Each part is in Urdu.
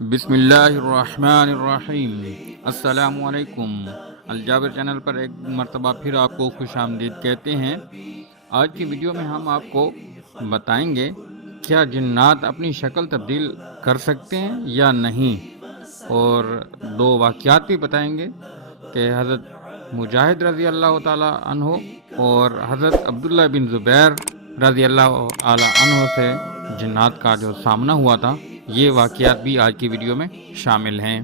بسم اللہ الرحمن الرحیم۔ السلام علیکم۔ الجابر چینل پر ایک مرتبہ پھر آپ کو خوش آمدید کہتے ہیں۔ آج کی ویڈیو میں ہم آپ کو بتائیں گے کیا جنات اپنی شکل تبدیل کر سکتے ہیں یا نہیں، اور دو واقعات بھی بتائیں گے کہ حضرت مجاہد رضی اللہ تعالی عنہ اور حضرت عبداللہ بن زبیر رضی اللہ تعالی عنہ سے جنات کا جو سامنا ہوا تھا، یہ واقعات بھی آج کی ویڈیو میں شامل ہیں۔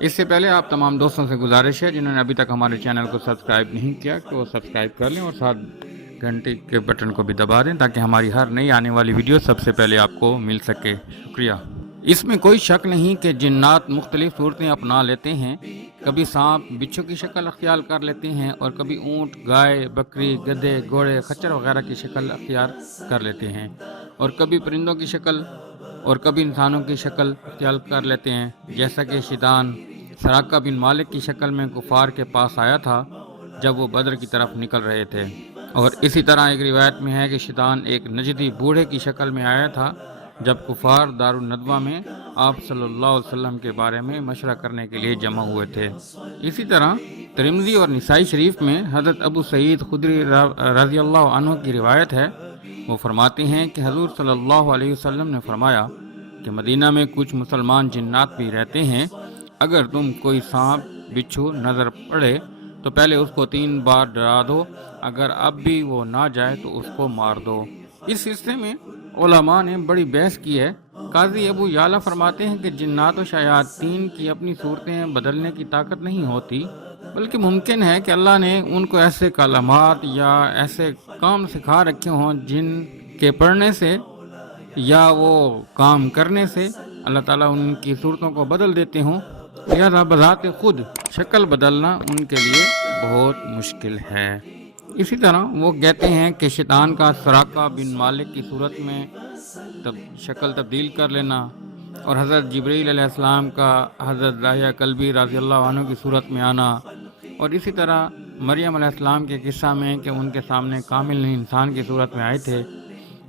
اس سے پہلے آپ تمام دوستوں سے گزارش ہے جنہوں نے ابھی تک ہمارے چینل کو سبسکرائب نہیں کیا کہ وہ سبسکرائب کر لیں اور ساتھ گھنٹے کے بٹن کو بھی دبا دیں تاکہ ہماری ہر نئی آنے والی ویڈیو سب سے پہلے آپ کو مل سکے۔ شکریہ۔ اس میں کوئی شک نہیں کہ جنات مختلف صورتیں اپنا لیتے ہیں۔ کبھی سانپ بچھو کی شکل اختیار کر لیتے ہیں اور کبھی اونٹ، گائے، بکری، گدھے، گھوڑے، خچر وغیرہ کی شکل اختیار کر لیتے ہیں، اور کبھی پرندوں کی شکل اور کبھی انسانوں کی شکل اختیار کر لیتے ہیں، جیسا کہ شیطان سراقہ بن مالک کی شکل میں کفار کے پاس آیا تھا جب وہ بدر کی طرف نکل رہے تھے۔ اور اسی طرح ایک روایت میں ہے کہ شیطان ایک نجدی بوڑھے کی شکل میں آیا تھا جب کفار دارالندوہ میں آپ صلی اللہ علیہ وسلم کے بارے میں مشورہ کرنے کے لیے جمع ہوئے تھے۔ اسی طرح ترمذی اور نسائی شریف میں حضرت ابو سعید خدری رضی اللہ عنہ کی روایت ہے۔ وہ فرماتے ہیں کہ حضور صلی اللہ علیہ وسلم نے فرمایا کہ مدینہ میں کچھ مسلمان جنات بھی رہتے ہیں۔ اگر تم کوئی سانپ بچھو نظر پڑے تو پہلے اس کو 3 بار ڈرا دو، اگر اب بھی وہ نہ جائے تو اس کو مار دو۔ اس حصے میں علماء نے بڑی بحث کی ہے۔ قاضی ابو یعلا فرماتے ہیں کہ جنات و شیاطین کی اپنی صورتیں بدلنے کی طاقت نہیں ہوتی، بلکہ ممکن ہے کہ اللہ نے ان کو ایسے کلمات یا ایسے کام سکھا رکھے ہوں جن کے پڑھنے سے یا وہ کام کرنے سے اللہ تعالیٰ ان کی صورتوں کو بدل دیتے ہوں، لہذا بذات خود شکل بدلنا ان کے لیے بہت مشکل ہے۔ اسی طرح وہ کہتے ہیں کہ شیطان کا سراقہ بن مالک کی صورت میں شکل تبدیل کر لینا، اور حضرت جبریل علیہ السلام کا حضرت داہیہ قلبی رضی اللہ عنہ کی صورت میں آنا، اور اسی طرح مریم علیہ السلام کے قصہ میں کہ ان کے سامنے کامل انسان کی صورت میں آئے تھے،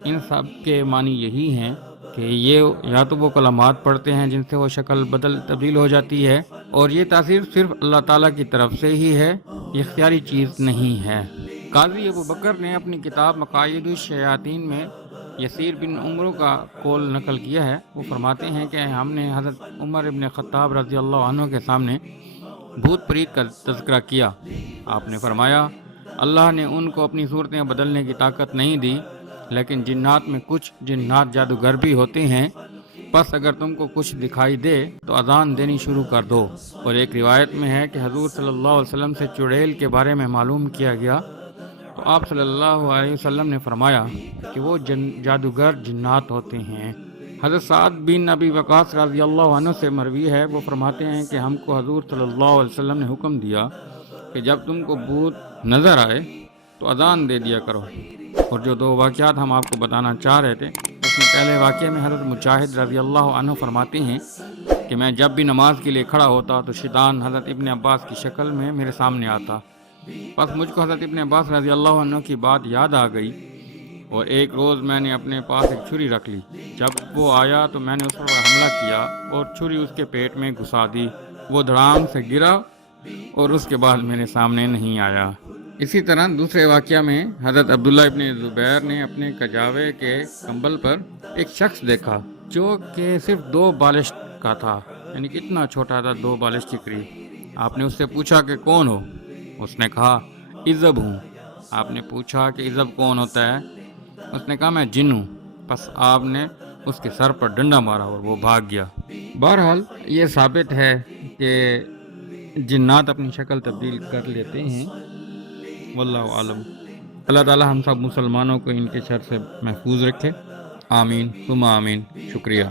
ان سب کے معنی یہی ہیں کہ یہ یا تو وہ کلمات پڑھتے ہیں جن سے وہ شکل تبدیل ہو جاتی ہے، اور یہ تاثیر صرف اللہ تعالیٰ کی طرف سے ہی ہے، یہ اختیاری چیز نہیں ہے۔ قاضی ابو بکر نے اپنی کتاب مقاید الشیاطین میں یسیر بن عمرو کا قول نقل کیا ہے۔ وہ فرماتے ہیں کہ ہم نے حضرت عمر ابن خطاب رضی اللہ عنہ کے سامنے بھوت پریت کا تذکرہ کیا۔ آپ نے فرمایا اللہ نے ان کو اپنی صورتیں بدلنے کی طاقت نہیں دی، لیکن جنات میں کچھ جنات جادوگر بھی ہوتے ہیں، پس اگر تم کو کچھ دکھائی دے تو اذان دینی شروع کر دو۔ اور ایک روایت میں ہے کہ حضور صلی اللہ علیہ وسلم سے چڑیل کے بارے میں معلوم کیا گیا تو آپ صلی اللہ علیہ وسلم نے فرمایا کہ وہ جادوگر جنات ہوتے ہیں۔ حضرت سعد بن ابی وقاص رضی اللہ عنہ سے مروی ہے، وہ فرماتے ہیں کہ ہم کو حضور صلی اللہ علیہ وسلم نے حکم دیا کہ جب تم کو بھوت نظر آئے تو اذان دے دیا کرو۔ اور جو 2 واقعات ہم آپ کو بتانا چاہ رہے تھے، اس میں پہلے واقعے میں حضرت مجاہد رضی اللہ عنہ فرماتے ہیں کہ میں جب بھی نماز کے لیے کھڑا ہوتا تو شیطان حضرت ابن عباس کی شکل میں میرے سامنے آتا، پس مجھ کو حضرت ابن عباس رضی اللہ عنہ کی بات یاد آ گئی، اور ایک روز میں نے اپنے پاس ایک چھری رکھ لی۔ جب وہ آیا تو میں نے اس پر حملہ کیا اور چھری اس کے پیٹ میں گھسا دی، وہ دھڑام سے گرا اور اس کے بعد میرے سامنے نہیں آیا۔ اسی طرح دوسرے واقعہ میں حضرت عبداللہ ابن زبیر نے اپنے کجاوے کے کمبل پر ایک شخص دیکھا جو کہ صرف 2 بالش کا تھا، یعنی کتنا چھوٹا تھا، 2 بالش کے قریب۔ آپ نے اس سے پوچھا کہ کون ہو؟ اس نے کہا عزب ہوں۔ آپ نے پوچھا کہ عزب کون ہوتا ہے؟ اس نے کہا میں جن ہوں۔ پس آپ نے اس کے سر پر ڈنڈا مارا اور وہ بھاگ گیا۔ بہرحال یہ ثابت ہے کہ جنات اپنی شکل تبدیل کر لیتے ہیں، واللہ عالم۔ اللہ تعالیٰ ہم سب مسلمانوں کو ان کے شر سے محفوظ رکھے، آمین ثم آمین۔ شکریہ۔